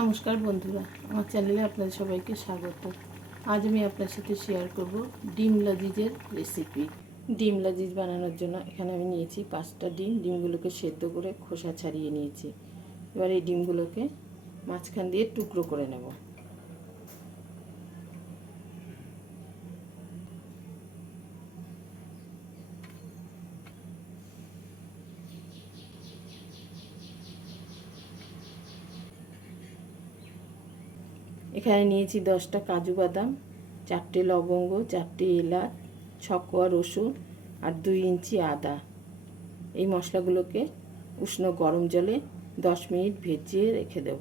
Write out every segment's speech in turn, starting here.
নমস্কার বন্ধুরা, আমার চ্যানেলে আপনাদের সবাইকে স্বাগত। আজ আমি আপনার সাথে শেয়ার করব ডিম লজিজের রেসিপি ডিম লাজিজ বানানোর জন্য এখানে আমি নিয়েছি পাঁচটা ডিম। ডিমগুলোকে সেদ্ধ করে খোসা ছাড়িয়ে নিয়েছি। এবার এই ডিমগুলোকে মাঝখান দিয়ে টুকরো করে নেব। এখানে নিয়েছি দশটা কাজু বাদাম, চারটে লবঙ্গ, চারটে এলাচ ছকোয়া রসুন আর দুই ইঞ্চি আদা। এই মশলাগুলোকে উষ্ণ গরম জলে দশ মিনিট ভেজিয়ে রেখে দেব।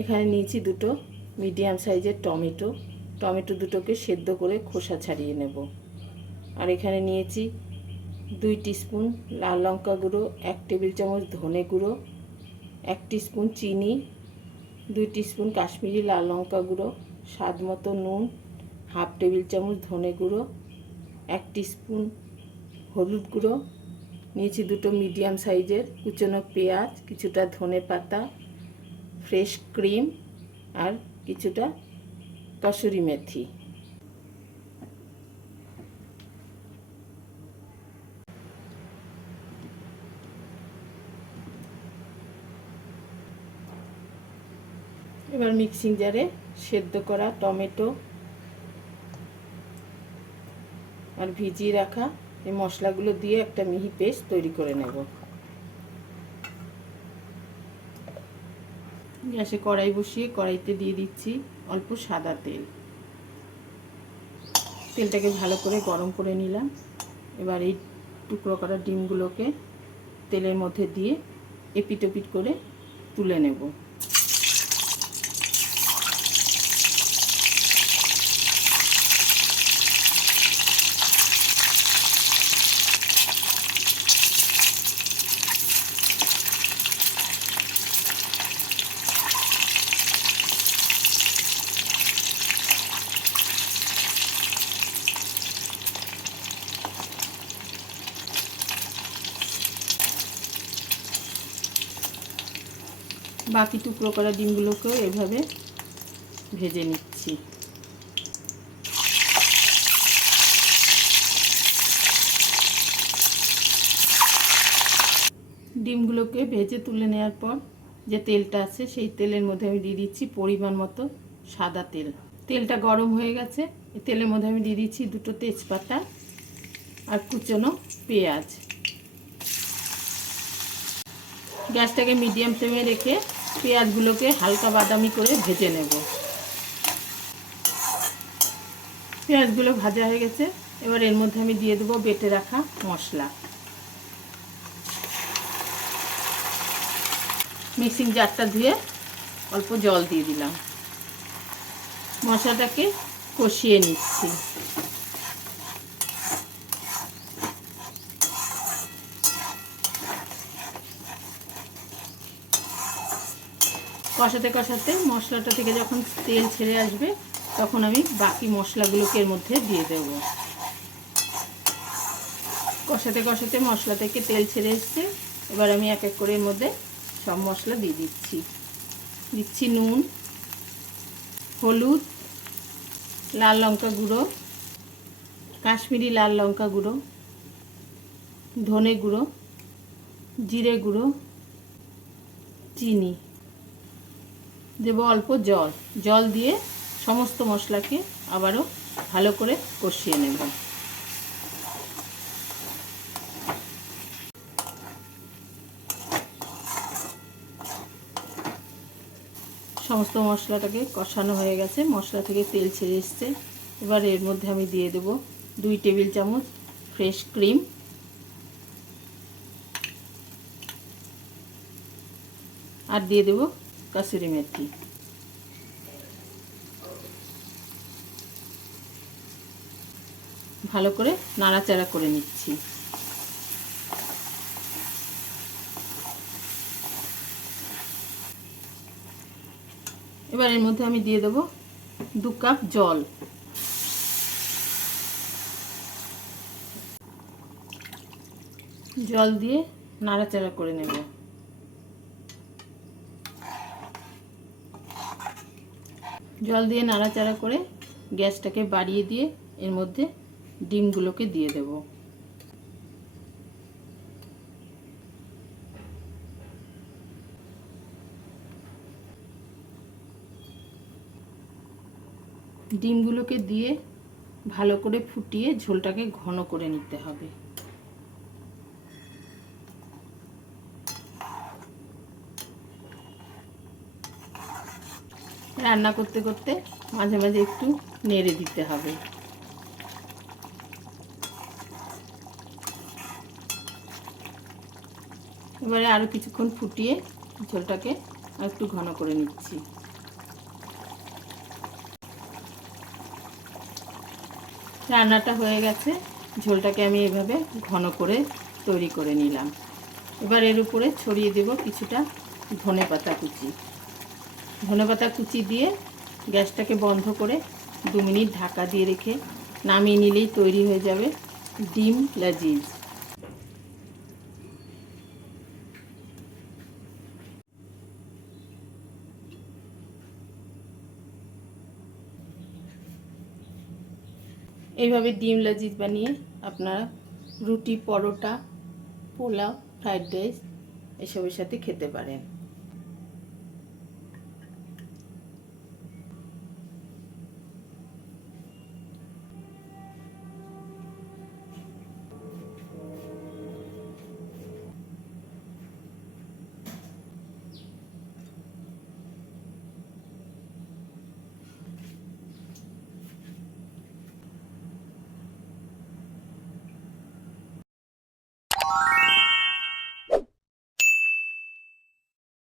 এখানে নিয়েছি দুটো মিডিয়াম সাইজের টমেটো। টমেটো দুটোকে সেদ্ধ করে খোসা ছাড়িয়ে নেব। আর এখানে নিয়েছি দুই স্পুন লাল লঙ্কা গুঁড়ো, এক টেবিল চামচ ধনে গুঁড়ো, এক স্পুন চিনি, দুই স্পুন কাশ্মীরি লাল লঙ্কা গুঁড়ো, স্বাদ মতো নুন, হাফ টেবিল চামচ ধনে গুঁড়ো, এক স্পুন হলুদ গুঁড়ো, নিয়েছি দুটো মিডিয়াম সাইজের কুচনো পেঁয়াজ, কিছুটা ধনে পাতা, ফ্রেশ ক্রিম আর কিছুটা কসুরি মেথি। এবার মিক্সিং জারে সেদ্ধ করা টমেটো আর ভিজিয়ে রাখা এই মশলাগুলো দিয়ে একটা মিহি পেস্ট তৈরি করে নেব। গ্যাসে কড়াই বসিয়ে কড়াইতে দিয়ে দিচ্ছি অল্প সাদা তেল। তেলটাকে ভালো করে গরম করে নিলাম। এবার এই টুকরো করা ডিমগুলোকে তেলের মধ্যে দিয়ে এপিট ওপিট করে তুলে নেব। বাকি টুকরো করা ডিমগুলোকেও এভাবে ভেজে নিচ্ছি। ডিমগুলোকে ভেজে তুলে নেওয়ার পর যে তেলটা আছে, সেই তেলের মধ্যে আমি দিয়ে দিচ্ছি পরিমাণ মতো সাদা তেল। তেলটা গরম হয়ে গেছে তেলের মধ্যে আমি দিয়ে দিচ্ছি দুটো তেজপাতা আর কুচনো পেঁয়াজ। গ্যাসটাকে মিডিয়াম ফ্লেমে রেখে পেঁয়াজগুলোকে হালকা বাদামি করে ভেজে নেব। পেঁয়াজগুলো ভাজা হয়ে গেছে। এবার এর মধ্যে আমি দিয়ে দেবো বেটে রাখা মশলা। মিক্সিং জারটা ধুয়ে অল্প জল দিয়ে দিলাম। মশলাটাকে কষিয়ে নিচ্ছি। কষাতে কষাতে মশলাটা থেকে যখন তেল ছেড়ে আসবে, তখন আমি বাকি মশলাগুলোকে এর মধ্যে দিয়ে দেব। কষাতে কষাতে মশলা থেকে তেল ছেড়ে এসছে। এবার আমি এক এক করে এর মধ্যে সব মশলা দিয়ে দিচ্ছি। দিচ্ছি নুন, হলুদ, লাল লঙ্কা গুঁড়ো, কাশ্মীরি লাল লঙ্কা গুঁড়ো, ধনে গুঁড়ো, জিরে গুঁড়ো, চিনি। দেব অল্প জল। জল দিয়ে সমস্ত মশলাকে আবারও ভালো করে কষিয়ে নেব। সমস্ত মশলাটাকে কষানো হয়ে গেছে। মশলা থেকে তেল ছেড়ে এসছে। এবার এর মধ্যে আমি দিয়ে দেব দুই টেবিল চামচ ফ্রেশ ক্রিম। আর দিয়ে দেব কাসুরি মেথি। ভালো করে নাড়াচাড়া করে নিচ্ছি। এবার এর মধ্যে আমি দিয়ে দেব দু কাপ জল। জল দিয়ে নাড়াচাড়া করে নেব। জল দিয়ে নাড়াচাড়া করে গ্যাসটাকে বাড়িয়ে দিয়ে এর মধ্যে ডিমগুলোকে দিয়ে দেব। ডিমগুলোকে দিয়ে ভালো করে ফুটিয়ে ঝোলটাকে ঘন করে নিতে হবে। রান্না করতে করতে মাঝে মাঝে একটু নেড়ে দিতে হবে। এবারে আরও কিছুক্ষণ ফুটিয়ে ঝোলটাকে আর একটু ঘন করে নিচ্ছি। রান্নাটা হয়ে গেছে। ঝোলটাকে আমি এভাবে ঘন করে তৈরি করে নিলাম। এবার এর উপরে ছড়িয়ে দেব কিছুটা ধনে পাতা কুচি। ধনে পাতা কুচি দিয়ে গ্যাসটাকে বন্ধ করে দু মিনিট ঢাকা দিয়ে রেখে নামিয়ে নিলেই তৈরি হয়ে যাবে ডিম লাজিজ। এইভাবে ডিম লাজিজ বানিয়ে আপনারা রুটি, পরোটা, পোলাও, ফ্রাইড রাইস এসবের সাথে খেতে পারেন।